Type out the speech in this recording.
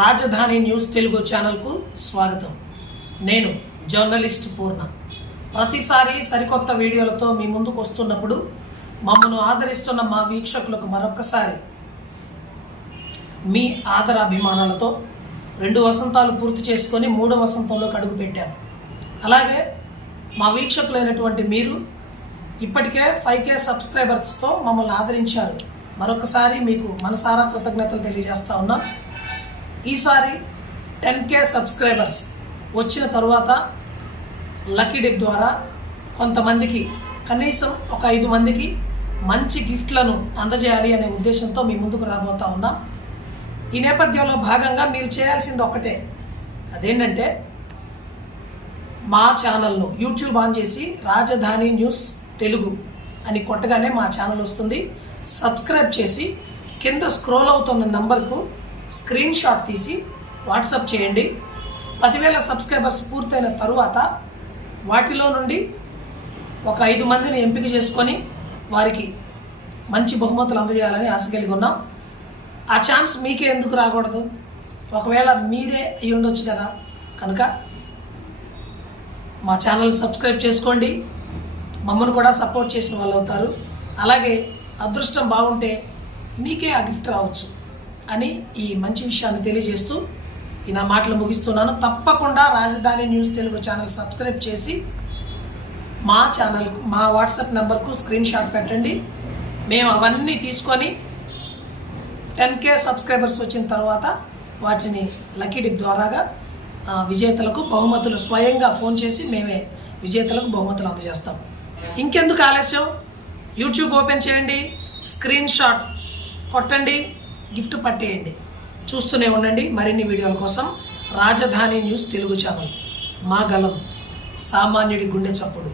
రాజధాని న్యూస్ తెలుగు ఛానల్కు స్వాగతం. నేను జర్నలిస్ట్ పూర్ణ. ప్రతిసారి సరికొత్త వీడియోలతో మీ ముందుకు వస్తున్నప్పుడు మమ్మను ఆదరిస్తున్న మా వీక్షకులకు మరొకసారి మీ ఆదరాభిమానాలతో రెండు వసంతాలు పూర్తి చేసుకొని మూడో వసంతంలోకి అడుగు పెట్టాను. అలాగే మా వీక్షకులైనటువంటి మీరు ఇప్పటికే ఫైవ్ కే సబ్స్క్రైబర్స్తో మమ్మల్ని ఆదరించారు. మరొకసారి మీకు మనసారా కృతజ్ఞతలు తెలియజేస్తా ఉన్నాం. ఈసారి టెన్ కే సబ్స్క్రైబర్స్ వచ్చిన తరువాత లక్కీ డిప్ ద్వారా కొంతమందికి కనీసం ఒక ఐదు మందికి మంచి గిఫ్ట్లను అందజేయాలి అనే ఉద్దేశంతో మీ ముందుకు రాబోతా ఉన్నాం. ఈ నేపథ్యంలో భాగంగా మీరు చేయాల్సింది ఒకటే అదేంటంటే మా ఛానల్ను యూట్యూబ్ ఆన్ చేసి రాజధాని న్యూస్ తెలుగు అని కొట్టగానే మా ఛానల్ వస్తుంది. సబ్స్క్రైబ్ చేసి కింద స్క్రోల్ అవుతున్న నంబర్కు స్క్రీన్ షాట్ తీసి వాట్సాప్ చేయండి. పదివేల సబ్స్క్రైబర్స్ పూర్తయిన తరువాత వాటిలో నుండి ఒక ఐదు మందిని ఎంపిక చేసుకొని వారికి మంచి బహుమతులు అందజేయాలని ఆశ కలిగి ఉన్నాం. ఆ ఛాన్స్ మీకే ఎందుకు రాకూడదు? ఒకవేళ మీరే అయి ఉండొచ్చు కదా. కనుక మా ఛానల్ సబ్స్క్రైబ్ చేసుకోండి. మమ్మల్ని కూడా సపోర్ట్ చేసిన వాళ్ళు అవుతారు అలాగే అదృష్టం బాగుంటే మీకే ఆ గిఫ్ట్ రావచ్చు. అని ఈ మంచి విషయాన్ని తెలియజేస్తూ ఈ నా మాటలు ముగిస్తున్నాను. తప్పకుండా రాజధాని న్యూస్ తెలుగు ఛానల్ సబ్స్క్రైబ్ చేసి మా ఛానల్ మా వాట్సాప్ నెంబర్కు స్క్రీన్ షాట్ పెట్టండి. మేము అవన్నీ తీసుకొని టెన్ కే సబ్స్క్రైబర్స్ వచ్చిన తర్వాత వాటిని లక్కీ డిప్ ద్వారాగా విజేతలకు బహుమతులు స్వయంగా ఫోన్ చేసి మేమే విజేతలకు బహుమతులు అందజేస్తాం. ఇంకెందుకు ఆలస్యం? యూట్యూబ్ ఓపెన్ చేయండి స్క్రీన్ షాట్ కొట్టండి గిఫ్ట్ పట్టేయండి. చూస్తూనే ఉండండి మరిన్ని వీడియోల కోసం రాజధాని న్యూస్ తెలుగు ఛానల్. మా గలం సామాన్యుడి గుండె చప్పుడు.